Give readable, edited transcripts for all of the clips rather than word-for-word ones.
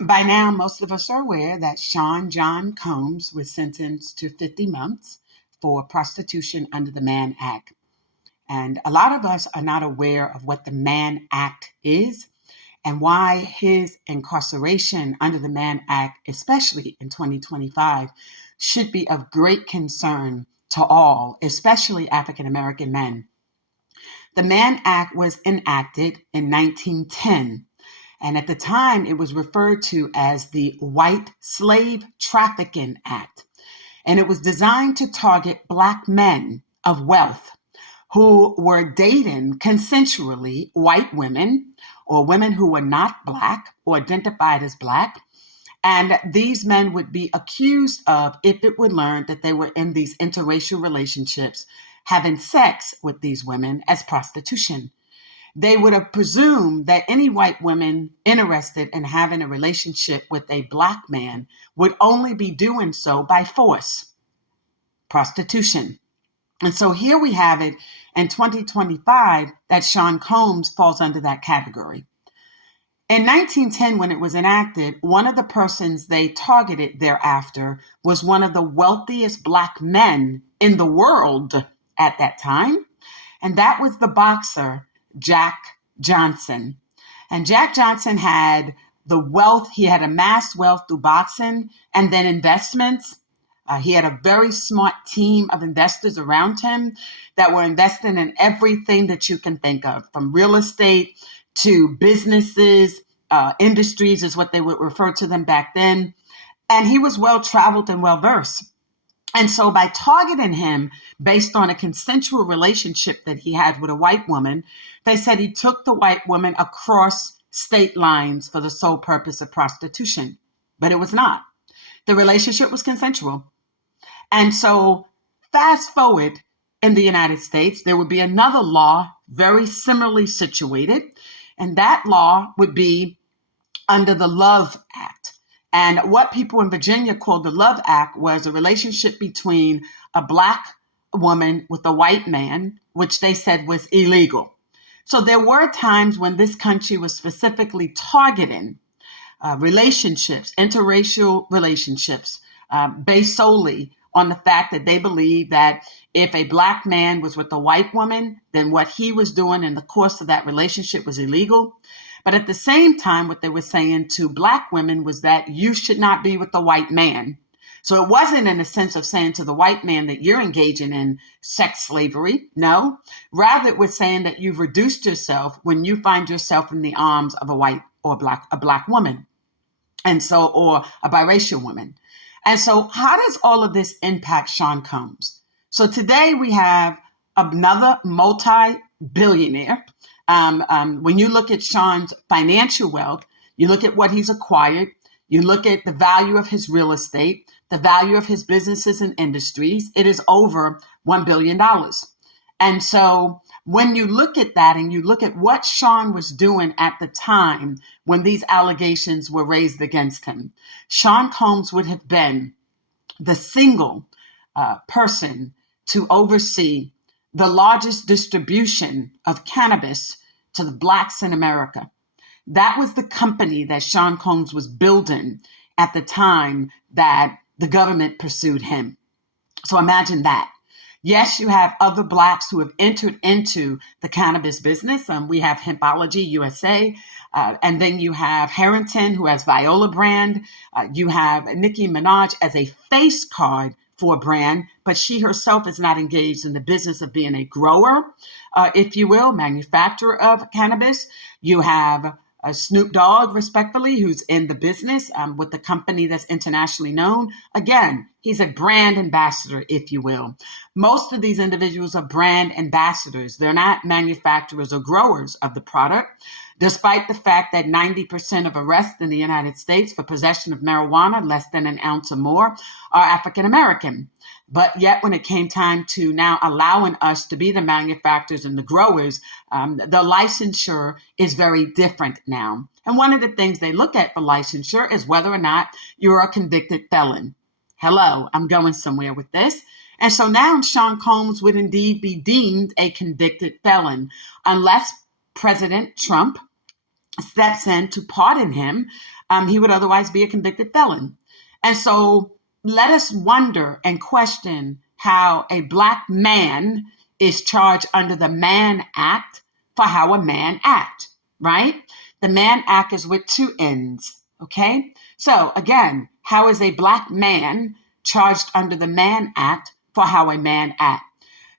By now, most of us are aware that Sean John Combs was sentenced to 50 months for prostitution under the Mann Act. And a lot of us are not aware of what the Mann Act is and why his incarceration under the Mann Act, especially in 2025, should be of great concern to all, especially African American men. The Mann Act was enacted in 1910. And at the time, it was referred to as the White Slave Trafficking Act. And it was designed to target Black men of wealth who were dating consensually white women or women who were not Black or identified as Black. And these men would be accused of, if it were learned that they were in these interracial relationships, having sex with these women as prostitution. They would have presumed that any white woman interested in having a relationship with a Black man would only be doing so by force, prostitution. And so here we have it in 2025 that Sean Combs falls under that category. In 1910, when it was enacted, one of the persons they targeted thereafter was one of the wealthiest Black men in the world at that time, and that was the boxer Jack Johnson. And Jack Johnson had the wealth, he had amassed wealth through boxing and then investments. He had a very smart team of investors around him that were investing in everything that you can think of, from real estate to businesses, industries is what they would refer to them back then. And he was well traveled and well versed. And so by targeting him based on a consensual relationship that he had with a white woman, they said he took the white woman across state lines for the sole purpose of prostitution. But it was not. The relationship was consensual. And so fast forward in the United States, there would be another law very similarly situated. And that law would be under the Love Act. And what people in Virginia called the Love Act was a relationship between a Black woman with a white man, which they said was illegal. So there were times when this country was specifically targeting relationships, interracial relationships, based solely on the fact that they believed that if a Black man was with a white woman, then what he was doing in the course of that relationship was illegal. But at the same time, what they were saying to Black women was that you should not be with the white man. So it wasn't in a sense of saying to the white man that you're engaging in sex slavery. No, rather it was saying that you've reduced yourself when you find yourself in the arms of a white or a Black woman. And so, or a biracial woman. And so how does all of this impact Sean Combs? So today we have another multi-billionaire. When you look at Sean's financial wealth, you look at what he's acquired, you look at the value of his real estate, the value of his businesses and industries, it is over $1 billion. And so when you look at that and you look at what Sean was doing at the time when these allegations were raised against him, Sean Combs would have been the single person to oversee the largest distribution of cannabis to the Blacks in America. That was the company that Sean Combs was building at the time that the government pursued him. So imagine that. Yes, you have other Blacks who have entered into the cannabis business. We have Hempology USA, and then you have Harrington, who has Viola brand. You have Nicki Minaj as a face card for a brand, but she herself is not engaged in the business of being a grower, if you will, manufacturer of cannabis. You have Snoop Dogg, respectfully, who's in the business with the company that's internationally known. Again, he's a brand ambassador, if you will. Most of these individuals are brand ambassadors. They're not manufacturers or growers of the product, despite the fact that 90% of arrests in the United States for possession of marijuana, less than an ounce or more, are African American. But yet when it came time to now allowing us to be the manufacturers and the growers, the licensure is very different now. And one of the things they look at for licensure is whether or not you're a convicted felon. Hello, I'm going somewhere with this. And so now Sean Combs would indeed be deemed a convicted felon unless President Trump steps in to pardon him, he would otherwise be a convicted felon. And so let us wonder and question how a Black man is charged under the Mann Act for how a man act, right? The Mann Act is with two ends, okay? So again, how is a Black man charged under the Mann Act for how a man act?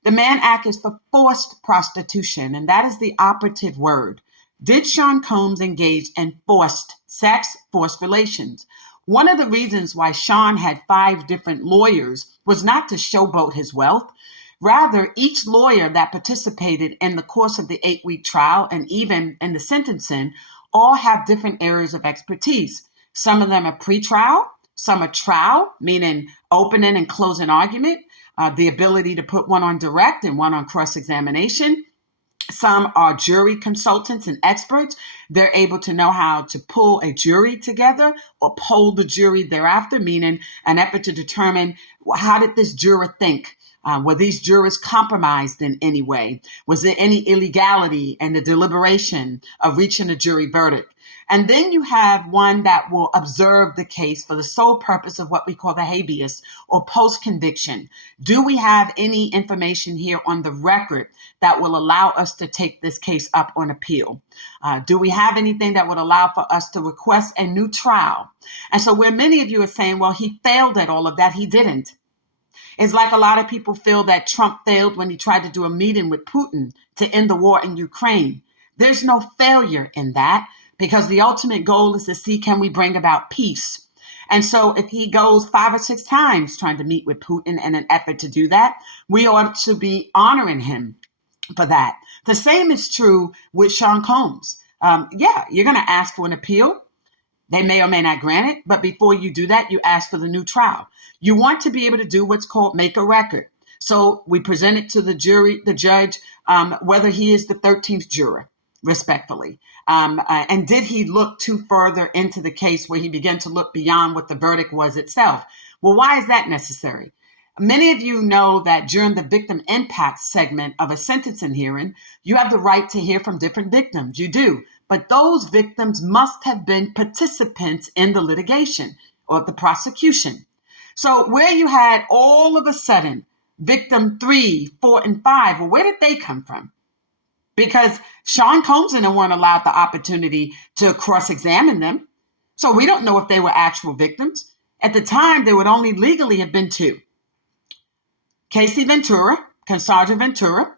The Mann Act is for forced prostitution, and that is the operative word. Did Sean Combs engage in forced sex, forced relations? One of the reasons why Sean had 5 different lawyers was not to showboat his wealth. Rather, each lawyer that participated in the course of the 8-week trial and even in the sentencing all have different areas of expertise. Some of them are pre-trial, some are trial, meaning opening and closing argument, the ability to put one on direct and one on cross-examination. Some are jury consultants and experts. They're able to know how to pull a jury together or poll the jury thereafter, meaning an effort to determine, how did this juror think? Were these jurors compromised in any way? Was there any illegality in the deliberation of reaching a jury verdict? And then you have one that will observe the case for the sole purpose of what we call the habeas or post-conviction. Do we have any information here on the record that will allow us to take this case up on appeal? Do we have anything that would allow for us to request a new trial? And so where many of you are saying, well, he failed at all of that, he didn't. It's like a lot of people feel that Trump failed when he tried to do a meeting with Putin to end the war in Ukraine. There's no failure in that, because the ultimate goal is to see, can we bring about peace? And so if he goes 5 or 6 times trying to meet with Putin in an effort to do that, we ought to be honoring him for that. The same is true with Sean Combs. You're going to ask for an appeal. They may or may not grant it, but before you do that, you ask for the new trial. You want to be able to do what's called make a record. So we present it to the jury, the judge, whether he is the 13th juror, respectfully. And did he look too further into the case where he began to look beyond what the verdict was itself? Well, why is that necessary? Many of you know that during the victim impact segment of a sentencing hearing, you have the right to hear from different victims. You do. But those victims must have been participants in the litigation or the prosecution. So where you had all of a sudden victim 3, 4, and 5, well, where did they come from? Because Sean Combs and them weren't allowed the opportunity to cross-examine them. So we don't know if they were actual victims. At the time, there would only legally have been 2. Casey Ventura, Conserja Ventura,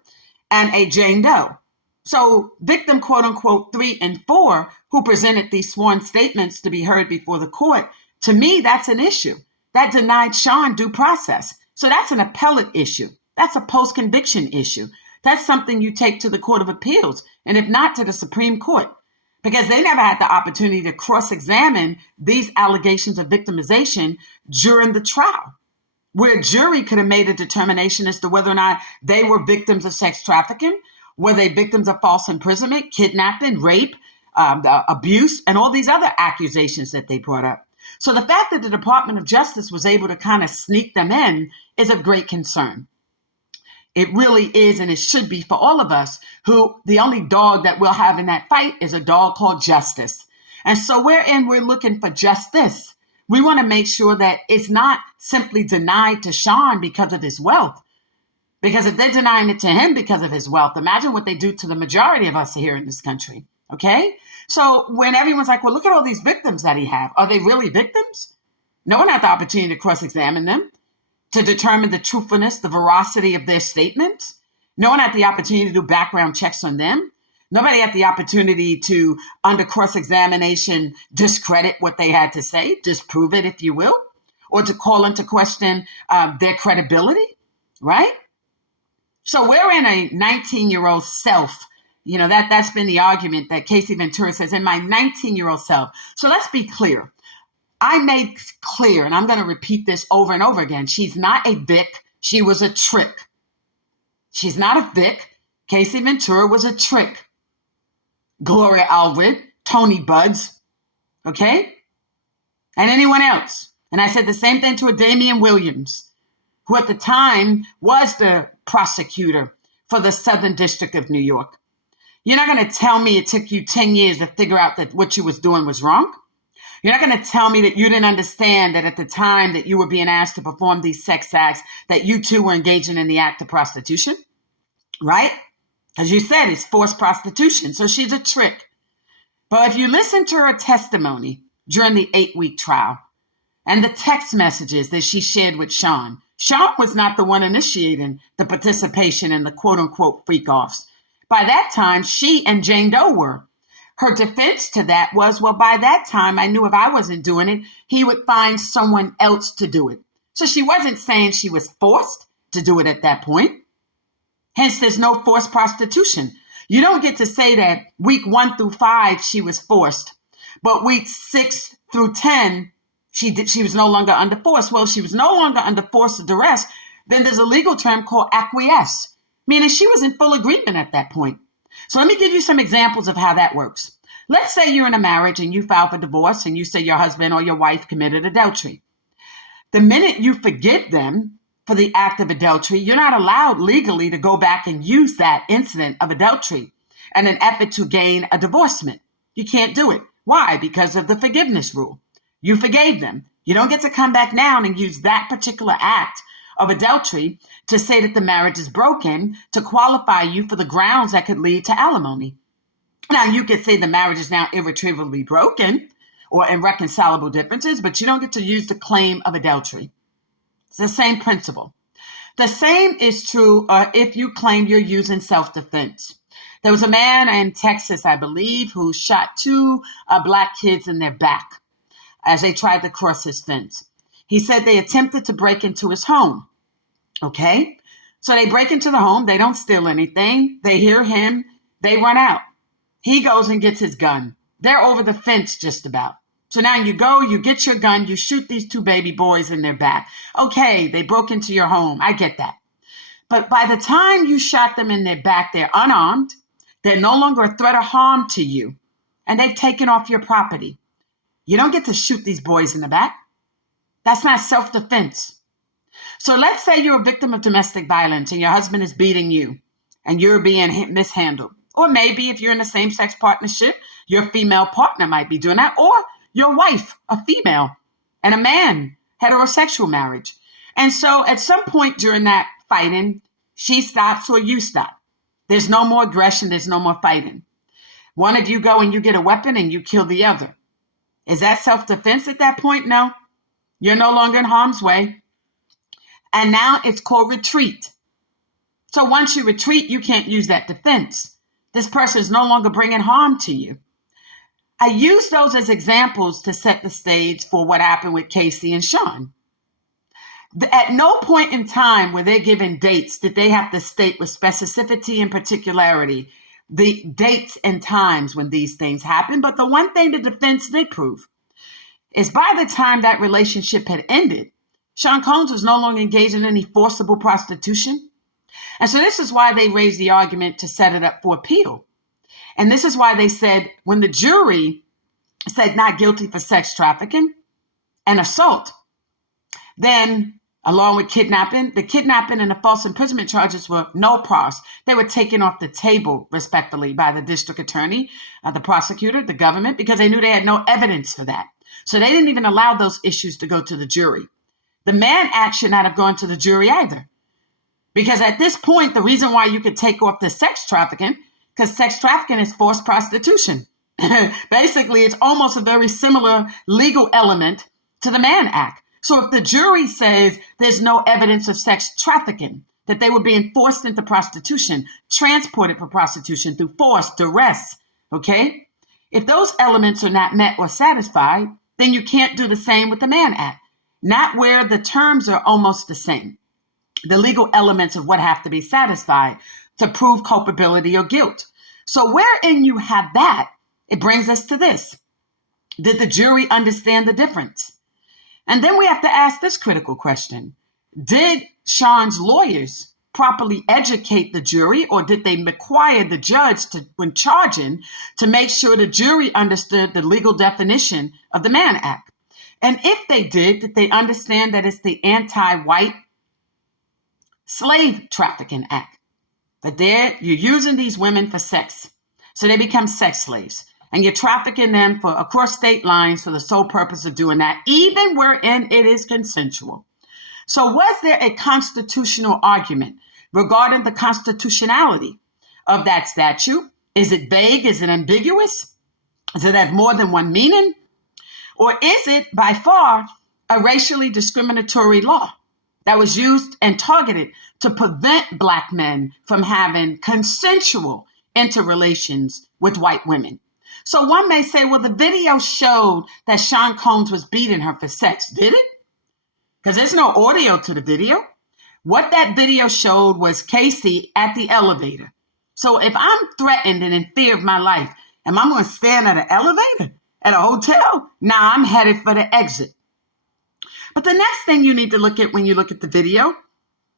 and a Jane Doe. So victim, quote unquote, 3 and 4, who presented these sworn statements to be heard before the court, to me, that's an issue. That denied Sean due process. So that's an appellate issue. That's a post-conviction issue. That's something you take to the Court of Appeals, and if not, to the Supreme Court, because they never had the opportunity to cross-examine these allegations of victimization during the trial, where a jury could have made a determination as to whether or not they were victims of sex trafficking, were they victims of false imprisonment, kidnapping, rape, abuse, and all these other accusations that they brought up. So the fact that the Department of Justice was able to kind of sneak them in is of great concern. It really is, and it should be for all of us, who the only dog that we'll have in that fight is a dog called justice. And so we're looking for justice. We want to make sure that it's not simply denied to Sean because of his wealth. Because if they're denying it to him because of his wealth, imagine what they do to the majority of us here in this country. Okay? So when everyone's like, well, look at all these victims that he have. Are they really victims? No one had the opportunity to cross-examine them, to determine the truthfulness, the veracity of their statements. No one had the opportunity to do background checks on them. Nobody had the opportunity to, under cross-examination, discredit what they had to say, disprove it, if you will, or to call into question their credibility, right? So we're in a 19-year-old self. You know, that's been the argument that Casey Ventura says, in my 19-year-old self. So let's be clear. I made clear, and I'm going to repeat this over and over again, she's not a Vic, she was a trick. She's not a Vic. Casey Ventura was a trick. Gloria Allred, Tony Buds, okay? And anyone else. And I said the same thing to a Damian Williams, who at the time was the prosecutor for the Southern District of New York. You're not going to tell me it took you 10 years to figure out that what you was doing was wrong. You're not going to tell me that you didn't understand that at the time that you were being asked to perform these sex acts, that you too were engaging in the act of prostitution, right? As you said, it's forced prostitution. So she's a trick. But if you listen to her testimony during the 8-week trial and the text messages that she shared with Sean, Sean was not the one initiating the participation in the quote unquote freak offs. By that time, she and Jane Doe were. Her defense to that was, well, by that time, I knew if I wasn't doing it, he would find someone else to do it. So she wasn't saying she was forced to do it at that point. Hence, there's no forced prostitution. You don't get to say that week 1 through 5, she was forced, but week 6 through 10, she was no longer under force. Well, if she was no longer under force or duress, then there's a legal term called acquiesce, meaning she was in full agreement at that point. So let me give you some examples of how that works. Let's say you're in a marriage and you file for divorce and you say your husband or your wife committed adultery. The minute you forgive them for the act of adultery, you're not allowed legally to go back and use that incident of adultery in an effort to gain a divorcement. You can't do it. Why? Because of the forgiveness rule. You forgave them. You don't get to come back now and use that particular act of adultery to say that the marriage is broken to qualify you for the grounds that could lead to alimony. Now, you could say the marriage is now irretrievably broken or irreconcilable differences, but you don't get to use the claim of adultery. It's the same principle. The same is true if you claim you're using self-defense. There was a man in Texas, I believe, who shot 2 black kids in their back as they tried to cross his fence. He said they attempted to break into his home. Okay? So they break into the home. They don't steal anything. They hear him. They run out. He goes and gets his gun. They're over the fence just about. So now you go, you get your gun, you shoot these 2 baby boys in their back. Okay, they broke into your home. I get that. But by the time you shot them in their back, they're unarmed. They're no longer a threat or harm to you. And they've taken off your property. You don't get to shoot these boys in the back. That's not self-defense. So let's say you're a victim of domestic violence and your husband is beating you and you're being mishandled. Or maybe if you're in a same-sex partnership, your female partner might be doing that. Or your wife, a female, and a man, heterosexual marriage. And so at some point during that fighting, she stops or you stop. There's no more aggression. There's no more fighting. One of you go and you get a weapon and you kill the other. Is that self-defense at that point? No. You're no longer in harm's way. And now it's called retreat. So once you retreat, you can't use that defense. This person is no longer bringing harm to you. I use those as examples to set the stage for what happened with Casey and Sean. At no point in time were they given dates did they have to state with specificity and particularity the dates and times when these things happened. But the one thing the defense did prove is by the time that relationship had ended, Sean Combs was no longer engaged in any forcible prostitution. And so this is why they raised the argument to set it up for appeal. And this is why they said when the jury said not guilty for sex trafficking and assault, then along with kidnapping, the kidnapping and the false imprisonment charges were no pros. They were taken off the table, respectfully, by the district attorney, the prosecutor, the government, because they knew they had no evidence for that. So they didn't even allow those issues to go to the jury. The Mann Act should not have gone to the jury either. Because at this point, the reason why you could take off the sex trafficking, because sex trafficking is forced prostitution. Basically, it's almost a very similar legal element to the Mann Act. So if the jury says there's no evidence of sex trafficking, that they were being forced into prostitution, transported for prostitution through force, duress, okay? If those elements are not met or satisfied, then you can't do the same with the Mann Act. Not where the terms are almost the same. The legal elements of what have to be satisfied to prove culpability or guilt. So wherein you have that, it brings us to this. Did the jury understand the difference? And then we have to ask this critical question. Did Sean's lawyers properly educate the jury, or did they require the judge to, when charging, to make sure the jury understood the legal definition of the Mann Act? And if they did they understand that it's the anti-white slave trafficking act? That you're using these women for sex. So they become sex slaves. And you're trafficking them across state lines for the sole purpose of doing that, even wherein it is consensual. So was there a constitutional argument regarding the constitutionality of that statute? Is it vague? Is it ambiguous? Does it have more than one meaning? Or is it by far a racially discriminatory law that was used and targeted to prevent Black men from having consensual interrelations with white women? So one may say, well, the video showed that Sean Combs was beating her for sex. Did it? Because there's no audio to the video. What that video showed was Casey at the elevator. So if I'm threatened and in fear of my life, am I going to stand at an elevator at a hotel? Nah, I'm headed for the exit. But the next thing you need to look at when you look at the video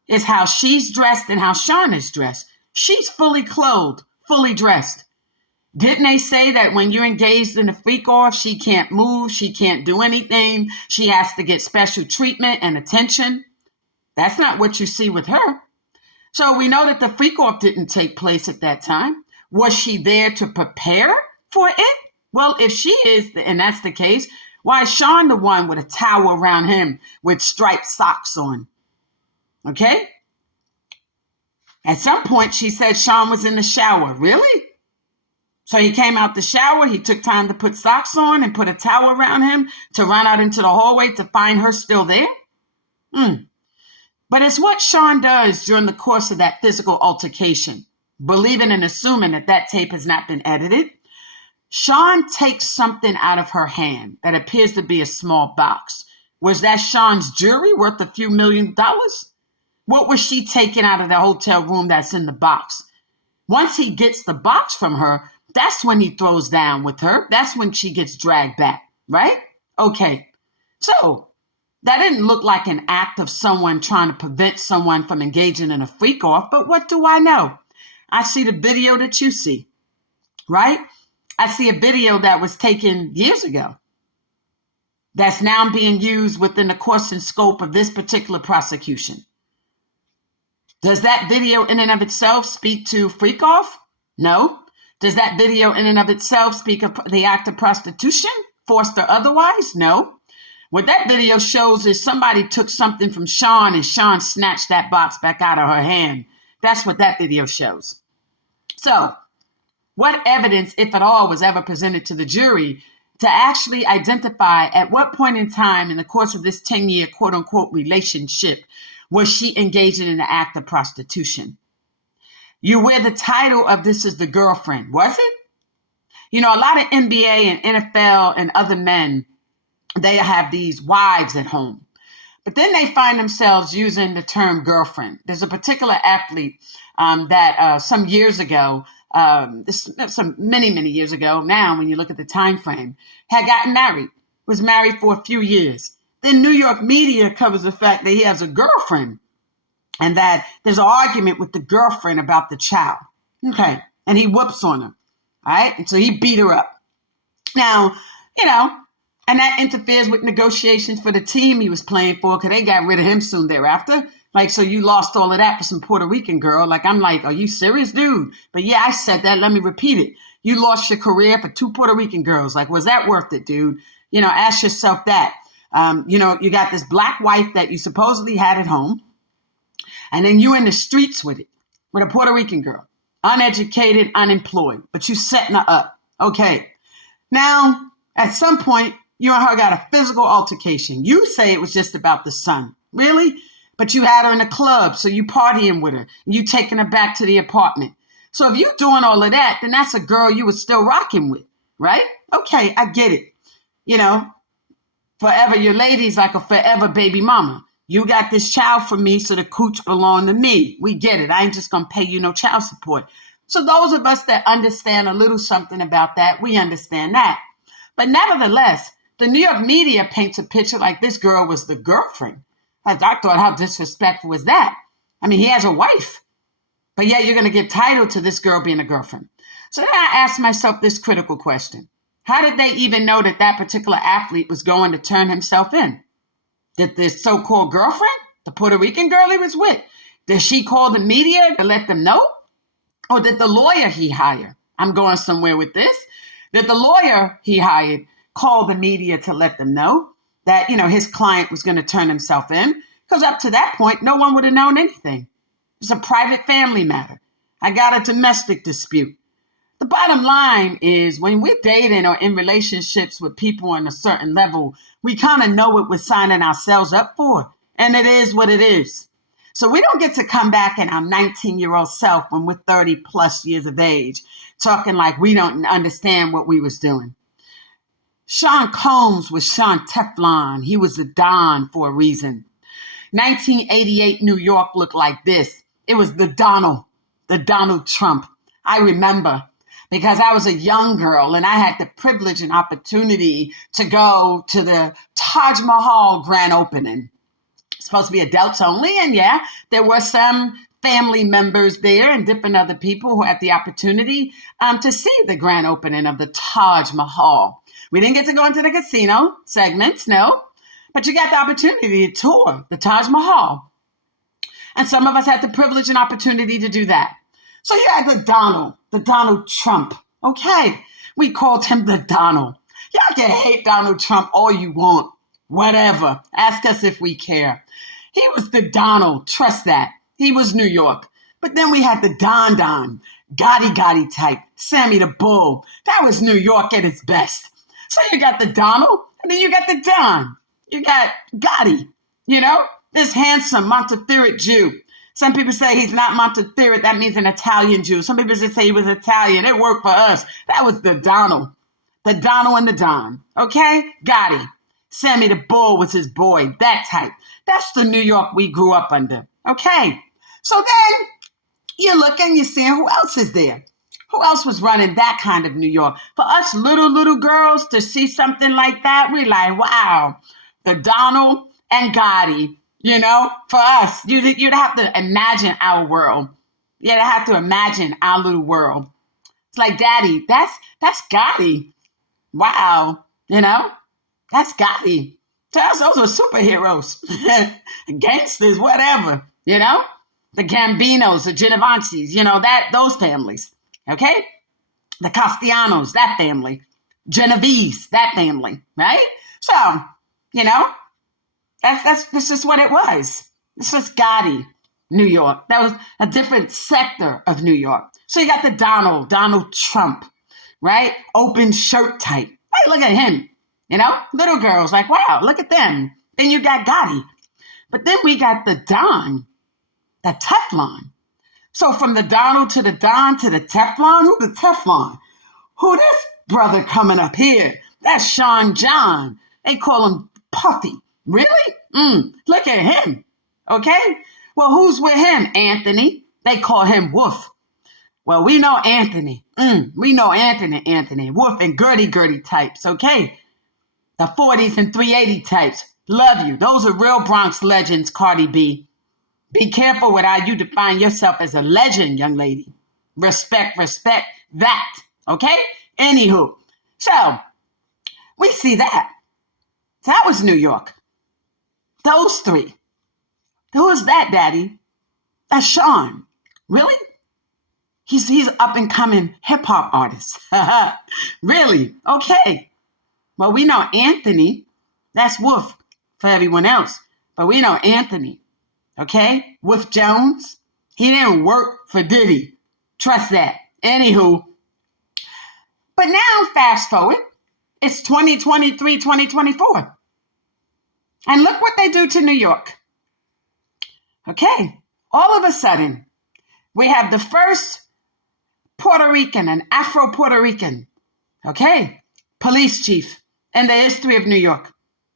is how she's dressed and how Sean is dressed. She's fully clothed, fully dressed. Didn't they say that when you're engaged in a freak off, she can't move, she can't do anything, she has to get special treatment and attention? That's not what you see with her. So we know that the freak off didn't take place at that time. Was she there to prepare for it? Well, if she is, and that's the case, why is Sean the one with a towel around him with striped socks on? Okay? At some point, she said Sean was in the shower. Really? So he came out the shower, he took time to put socks on and put a towel around him to run out into the hallway to find her still there? But it's what Sean does during the course of that physical altercation, believing and assuming that that tape has not been edited. Sean takes something out of her hand that appears to be a small box. Was that Sean's jewelry worth a few $1 million? What was she taking out of the hotel room that's in the box? Once he gets the box from her, that's when he throws down with her. That's when she gets dragged back, right? Okay, so that didn't look like an act of someone trying to prevent someone from engaging in a freak off, but what do I know? I see the video that you see, right? I see a video that was taken years ago that's now being used within the course and scope of this particular prosecution. Does that video in and of itself speak to freak off? No. Does that video in and of itself speak of the act of prostitution, forced or otherwise? No. What that video shows is somebody took something from Sean and Sean snatched that box back out of her hand. That's what that video shows. So, what evidence, if at all, was ever presented to the jury to actually identify at what point in time in the course of this 10-year quote-unquote relationship was she engaging in the act of prostitution? You wear the title of this is the girlfriend, was it? You know, a lot of NBA and NFL and other men, they have these wives at home. But then they find themselves using the term girlfriend. There's a particular athlete that some years ago, many years ago now, when you look at the time frame, had gotten married, was married for a few years. Then New York media covers the fact that he has a girlfriend and that there's an argument with the girlfriend about the child. Okay. And he whoops on her. All right. And so he beat her up. Now, you know, and that interferes with negotiations for the team he was playing for because they got rid of him soon thereafter. Like, so you lost all of that for some Puerto Rican girl. Like, I'm like, are you serious, dude? But yeah, I said that. Let me repeat it. You lost your career for 2 Puerto Rican girls. Like, was that worth it, dude? You know, ask yourself that. You know, you got this black wife that you supposedly had at home. And then you in the streets with it, with a Puerto Rican girl, uneducated, unemployed, but you setting her up. Okay. Now, at some point, you and her got a physical altercation. You say it was just about the son. Really? But you had her in a club, so you partying with her. And you taking her back to the apartment. So if you're doing all of that, then that's a girl you were still rocking with, right? Okay, I get it. You know, forever your lady's like a forever baby mama. You got this child for me, so the cooch belong to me. We get it. I ain't just going to pay you no child support. So those of us that understand a little something about that, we understand that. But nevertheless, the New York media paints a picture like this girl was the girlfriend. I thought, how disrespectful was that? I mean, he has a wife. But yet you're going to give title to this girl being a girlfriend. So then I asked myself this critical question. How did they even know that that particular athlete was going to turn himself in? Did this so-called girlfriend, the Puerto Rican girl he was with, did she call the media to let them know? Or did the lawyer he hired? I'm going somewhere with this, that the lawyer he hired called the media to let them know that, his client was going to turn himself in, because up to that point, no one would have known anything. It's a private family matter. I got a domestic dispute. The bottom line is when we're dating or in relationships with people on a certain level, we kind of know what we're signing ourselves up for. And it is what it is. So we don't get to come back in our 19-year-old self when we're 30 plus years of age, talking like we don't understand what we was doing. Sean Combs was Sean Teflon. He was the Don for a reason. 1988 New York looked like this. It was the Donald Trump. I remember because I was a young girl and I had the privilege and opportunity to go to the Taj Mahal grand opening. It's supposed to be adults only. And yeah, there were some family members there and different other people who had the opportunity to see the grand opening of the Taj Mahal. We didn't get to go into the casino segments, no, but you got the opportunity to tour the Taj Mahal. And some of us had the privilege and opportunity to do that. So you had the Donald Trump. Okay, we called him the Donald. Y'all can hate Donald Trump all you want, whatever. Ask us if we care. He was the Donald, trust that. He was New York. But then we had the Don, Gotti type, Sammy the Bull. That was New York at its best. So you got the Donald, and then you got the Don. You got Gotti, this handsome Montefiore Jew. Some people say he's not Montefiore. That means an Italian Jew. Some people just say he was Italian. It worked for us. That was the Donald and the Don. Okay? Gotti. Sammy the Bull was his boy. That type. That's the New York we grew up under. Okay? So then you're looking, you're seeing who else is there. Who else was running that kind of New York? For us little girls to see something like that, we're like, wow, the Donald and Gotti, for us, you'd have to imagine our world. You'd have to imagine our little world. It's like, Daddy, that's Gotti. Wow, that's Gotti. To us, those were superheroes, gangsters, whatever, the Gambinos, the Genovantes, those families. Okay? The Castellanos, that family. Genovese, that family, right? So, this is what it was. This was Gotti, New York. That was a different sector of New York. So you got the Donald Trump, right? Open shirt type. Right, look at him. Little girls like, wow, look at them. Then you got Gotti. But then we got the Don, the Teflon. So from the Donald to the Don to the Teflon, who the Teflon? Who this brother coming up here? That's Sean John. They call him Puffy. Really? Look at him. Okay? Well, who's with him? Anthony. They call him Wolf. Well, we know Anthony. We know Anthony. Wolf and Gertie types. Okay? The 40s and 380 types. Love you. Those are real Bronx legends, Cardi B. Be careful with how you define yourself as a legend, young lady. Respect that. Okay? Anywho. So, we see that. That was New York. Those three. Who is that, Daddy? That's Sean. Really? He's up and coming hip hop artist. Really? Okay. Well, we know Anthony. That's Wolf for everyone else. But we know Anthony. Okay? Wolf Jones. He didn't work for Diddy. Trust that. Anywho. But now, fast forward. It's 2023, 2024. And look what they do to New York. Okay. All of a sudden, we have the first Puerto Rican, an Afro-Puerto Rican, okay, police chief in the history of New York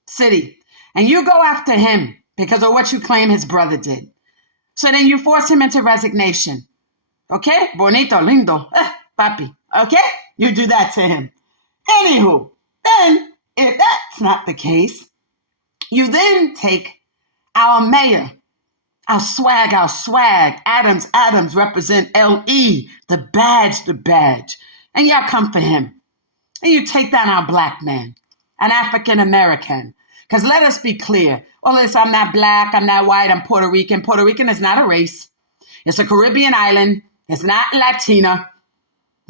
City. And you go after him because of what you claim his brother did. So then you force him into resignation. Okay? Bonito, lindo, papi. Okay? You do that to him. Anywho, then, if that's not the case, you then take our mayor, our swag, Adams represent LE, the badge. And y'all come for him. And you take down our black man, an African American. Because let us be clear. Well, listen, I'm not black, I'm not white, I'm Puerto Rican. Puerto Rican is not a race. It's a Caribbean island. It's not Latina.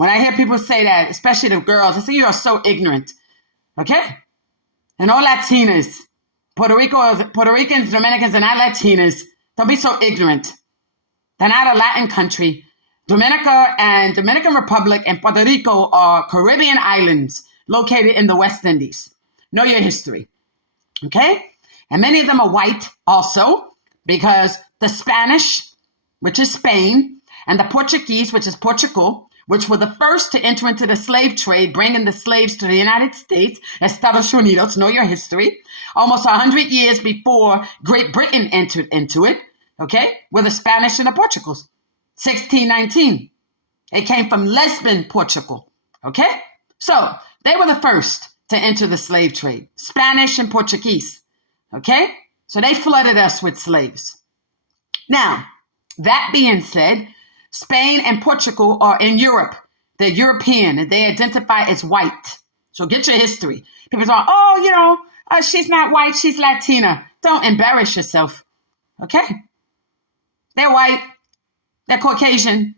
When I hear people say that, especially the girls, I say, you are so ignorant. Okay? And all Latinas, Puerto Ricans, Dominicans, and not Latinas, don't be so ignorant. They're not a Latin country. Dominica and Dominican Republic and Puerto Rico are Caribbean islands located in the West Indies. Know your history. Okay? And many of them are white also, because the Spanish, which is Spain, and the Portuguese, which is Portugal, which were the first to enter into the slave trade, bringing the slaves to the United States, Estados Unidos, know your history, almost 100 years before Great Britain entered into it, okay, were the Spanish and the Portugals. 1619. It came from Lisbon, Portugal, okay? So they were the first to enter the slave trade, Spanish and Portuguese, okay? So they flooded us with slaves. Now, that being said, Spain and Portugal are in Europe. They're European and they identify as white. So get your history. People say, oh, she's not white, she's Latina. Don't embarrass yourself, okay? They're white, they're Caucasian,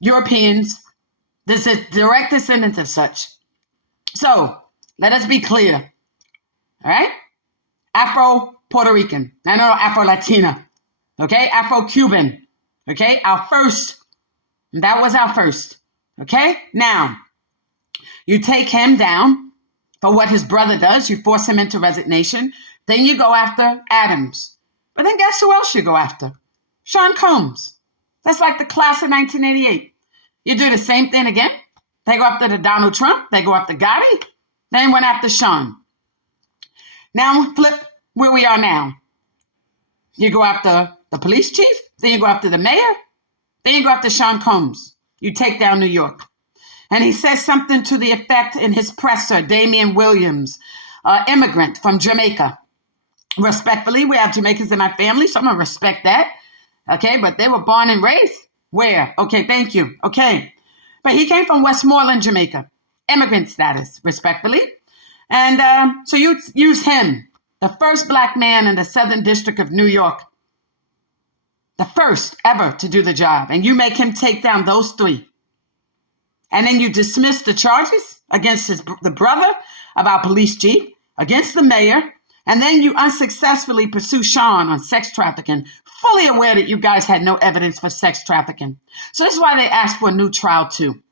Europeans. This is direct descendants of such. So let us be clear, all right? Afro-Puerto Rican, Afro-Latina, okay? Afro-Cuban, okay? That was our first, okay? Now, you take him down for what his brother does. You force him into resignation. Then you go after Adams. But then guess who else you go after? Sean Combs. That's like the class of 1988. You do the same thing again. They go after the Donald Trump. They go after Gotti. Then went after Sean. Now flip where we are now. You go after the police chief. Then you go after the mayor. Then you go after Sean Combs. You take down New York. And he says something to the effect in his presser, Damian Williams, immigrant from Jamaica. Respectfully, we have Jamaicans in my family, so I'm going to respect that. Okay, but they were born and raised where? Okay, thank you. Okay. But he came from Westmoreland, Jamaica. Immigrant status, respectfully. And so you use him, the first black man in the Southern District of New York. The first ever to do the job. And you make him take down those three. And then you dismiss the charges against the brother of our police chief, against the mayor. And then you unsuccessfully pursue Sean on sex trafficking, fully aware that you guys had no evidence for sex trafficking. So this is why they asked for a new trial too.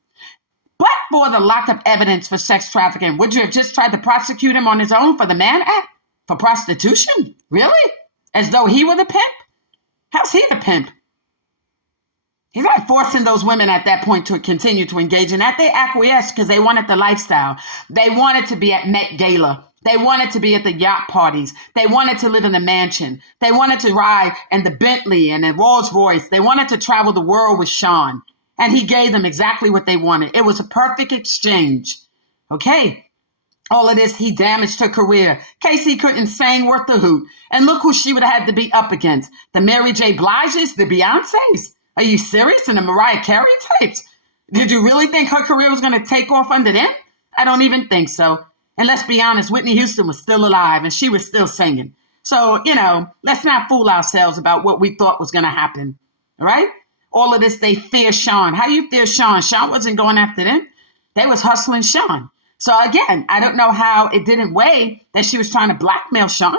But for the lack of evidence for sex trafficking, would you have just tried to prosecute him on his own for the Mann Act? For prostitution? Really? As though he were the pimp? How's he the pimp? He's not forcing those women at that point to continue to engage in that. They acquiesced because they wanted the lifestyle. They wanted to be at Met Gala. They wanted to be at the yacht parties. They wanted to live in the mansion. They wanted to ride in the Bentley and the Rolls Royce. They wanted to travel the world with Sean. And he gave them exactly what they wanted. It was a perfect exchange. Okay. All of this, he damaged her career. Casey couldn't sing worth a hoot. And look who she would have had to be up against. The Mary J. Bliges, the Beyoncés. Are you serious? And the Mariah Carey types? Did you really think her career was going to take off under them? I don't even think so. And let's be honest, Whitney Houston was still alive and she was still singing. So, let's not fool ourselves about what we thought was going to happen. All right? All of this, they fear Sean. How do you fear Sean? Sean wasn't going after them. They was hustling Sean. So again, I don't know how it didn't weigh that she was trying to blackmail Sean.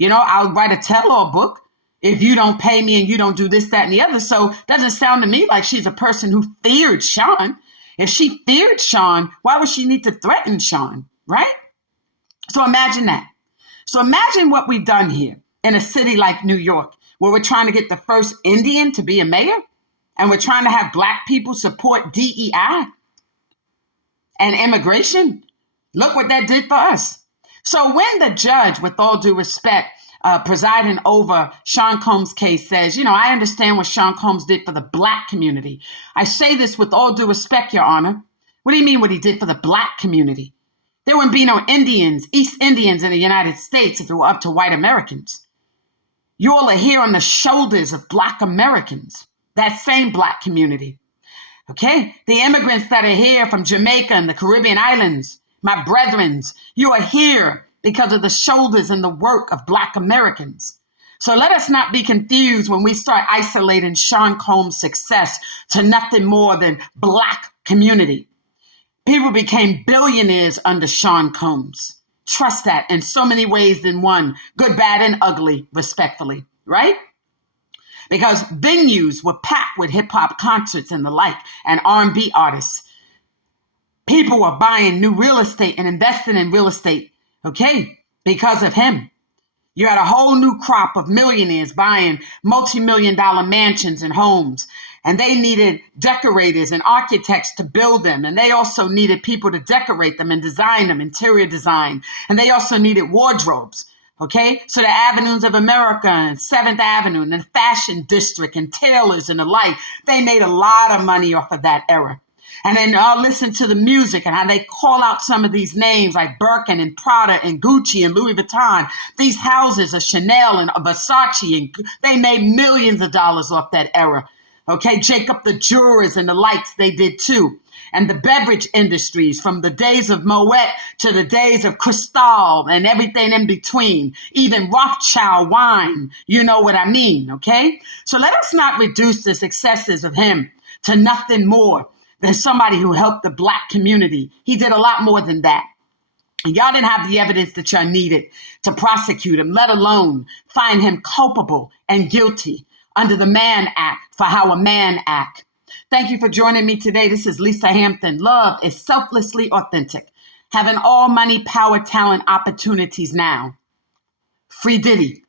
I'll write a tell-all book if you don't pay me and you don't do this, that, and the other. So it doesn't sound to me like she's a person who feared Sean. If she feared Sean, why would she need to threaten Sean, right? So imagine that. So imagine what we've done here in a city like New York, where we're trying to get the first Indian to be a mayor, and we're trying to have Black people support DEI and immigration. Look what that did for us. So when the judge, with all due respect, presiding over Sean Combs' case says, I understand what Sean Combs did for the Black community. I say this with all due respect, Your Honor. What do you mean what he did for the Black community? There wouldn't be no Indians, East Indians in the United States if it were up to white Americans. You all are here on the shoulders of Black Americans, that same Black community. Okay? The immigrants that are here from Jamaica and the Caribbean islands, my brethrens, you are here because of the shoulders and the work of Black Americans. So let us not be confused when we start isolating Sean Combs' success to nothing more than Black community. People became billionaires under Sean Combs. Trust that in so many ways than one, good, bad, and ugly, respectfully, right? Because venues were packed with hip hop concerts and the like, and R&B artists. People were buying new real estate and investing in real estate, okay, because of him. You had a whole new crop of millionaires buying multi-million-dollar mansions and homes. And they needed decorators and architects to build them. And they also needed people to decorate them and design them, interior design. And they also needed wardrobes. Okay, so the Avenues of America and 7th Avenue and the Fashion District and tailors and the like, they made a lot of money off of that era. And then I'll listen to the music and how they call out some of these names like Birkin and Prada and Gucci and Louis Vuitton. These houses are Chanel and Versace, and they made millions of dollars off that era. Okay, Jacob the Jewelers and the likes, they did too. And the beverage industries from the days of Moet to the days of Cristal and everything in between, even Rothschild wine, you know what I mean, okay? So let us not reduce the successes of him to nothing more than somebody who helped the Black community. He did a lot more than that. And y'all didn't have the evidence that y'all needed to prosecute him, let alone find him culpable and guilty under the Mann Act for how a man act. Thank you for joining me today. This is Lisa Hampton. Love is selflessly authentic. Having all money, power, talent, opportunities now. Free Diddy.